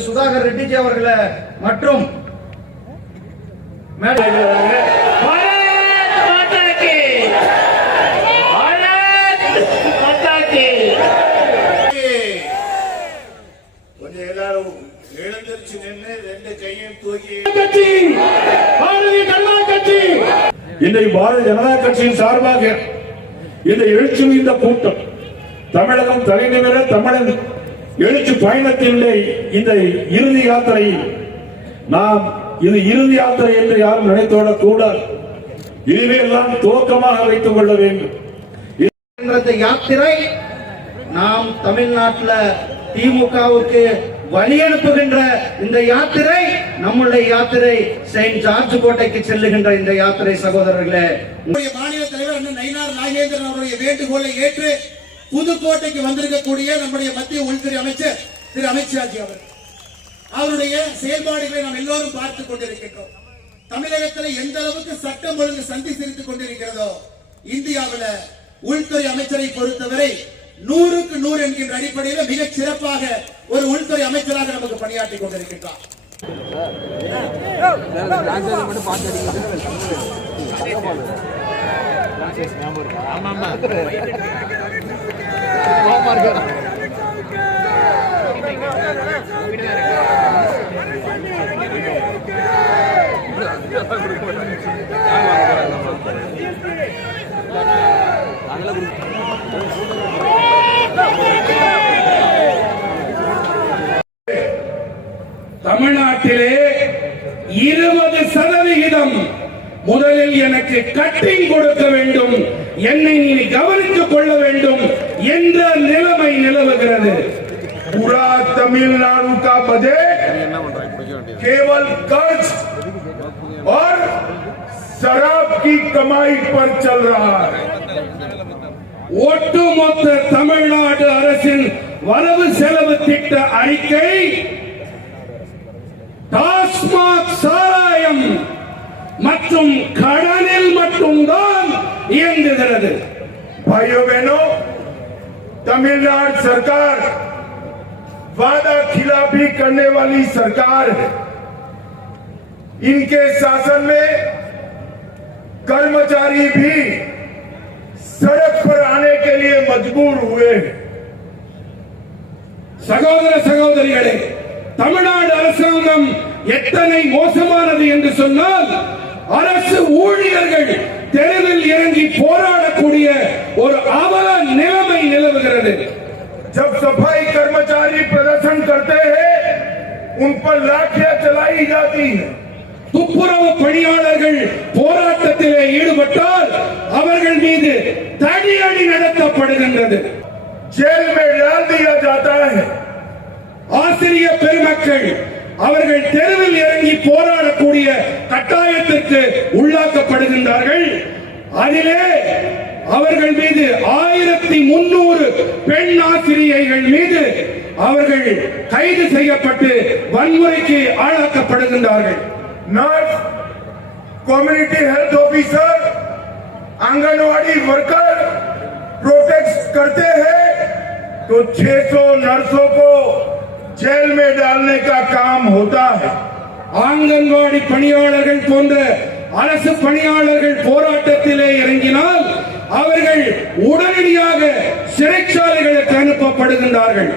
சுதாகர் ரெட்டிஜி அவர்களை மற்றும் கொஞ்சம் எல்லாரும் எழுந்திருச்சு நின்று ரெண்டு தூக்கி கட்சி பாரதிய ஜனதா கட்சி. ஜனதா கட்சியின் சார்பாக இந்த எழுச்சி இந்த கூட்டம் தமிழகம் தலைநிமிர தமிழன் எழுச்சி பயணத்திலே இந்த இறுதி யாத்திரையில் நாம் இது இறுதி யாத்திரை என்று யாரும் நினைத்துவிடக் கூடாது இதுவே எல்லாம் துவக்கமாக வைத்துக் கொள்ள வேண்டும். என்ற யாத்திரை நாம் தமிழ்நாட்டுல திமுகவுக்கு வழி அனுப்புகின்ற இந்த யாத்திரை நம்முடைய யாத்திரை செயின்ட் ஜார்ஜ் கோட்டைக்கு செல்லுகின்ற இந்த யாத்திரை சகோதரர்களே. நம்முடைய மாநில தலைவர் அண்ணன் நயினார் நாகேந்திரன் அவருடைய வேண்டுகோளை ஏற்று புதுக்கோட்டைக்கு வந்திருக்கக்கூடிய நம்முடைய மத்திய உள்துறை அமைச்சர் திரு அமித்ஷாஜி அவர் அவருடைய செயல்பாடுகளை நாம் எல்லோரும் பார்த்துக் கொண்டிருக்கின்றோம். தமிழகத்தில் எந்த அளவுக்கு சட்டம் ஒழுங்கு சந்தி சிரித்துக் கொண்டிருக்கிறதோ இந்தியாவுல உள்துறை அமைச்சரை பொறுத்தவரை நூறுக்கு நூறு என்கின்ற அடிப்படையில் மிக சிறப்பாக ஒரு உள்துறை அமைச்சராக நமக்கு பணியாற்றிக் கொண்டிருக்கின்றார். தமிழ்நாட்டிலே இருபது சதவிகிதம் முதலில் எனக்கு கட்டிங் கொடுக்க வேண்டும். என்னை நீ கவனித்துக் கொள்ள வேண்டும். என்ற நிலைமை நிலவுகிறது पूरा तमिलनाडु का बजट केवल कर्ज और शराब की कमाई पर चल रहा है ஒட்டுமொத்த தமிழ்நாடு அரசின் வரவு செலவு திட்ட அறிக்கை டாஸ்மாக் சாராயம் மற்றும் கடனில் மட்டும்தான் இயங்குகிறது भाइयों बहनों तमिलनाडु सरकार वादा खिलाफी करने वाली सरकार है इनके शासन में कर्मचारी भी सड़क पर आने के लिए मजबूर हुए हैं சகோதர சகோதரிகளே தமிழ்நாடு அரசாங்கம் எத்தனை மோசமானது என்று சொன்னால் அரசு ஊழியர்கள் தெருவில் இறங்கி போராடக்கூடிய ஒரு அவல நிலைமை நிலவுகிறது जब सफाई कर्मचारी प्रदर्शन करते हैं उन पर लाठियां चलाई जाती हैं துப்புரவு பணியாளர்கள் போராட்டத்திலே ஈடுபட்டால் அவர்கள் மீது தடியடி நடத்தப்படுகின்றது जेल में डाल दिया जाता है ஆசிரிய பெருமக்கள் அவர்கள் தெருவில் இறங்கி போராடக்கூடிய கட்டாயத்திற்கு உள்ளாக்கப்படுகின்றார்கள் அதிலே அவர்கள் மீது ஆயிரத்தி முன்னூறு பெண் ஆசிரியைகள் மீது அவர்கள் கைது செய்யப்பட்டு வன்முறைக்கு ஆளாக்கப்படுகின்றார்கள் nurse community health officer anganwadi worker protest करते हैं तो 600 नर्सों को जेल में डालने का काम होता है ஆங்கன்வாடி பணியாளர்கள் போன்ற அரசு பணியாளர்கள் போராட்டத்திலே இறங்கினால் அவர்கள் உடனடியாக சிறைச்சாலைகளுக்கு அனுப்பப்படுகின்றார்கள்.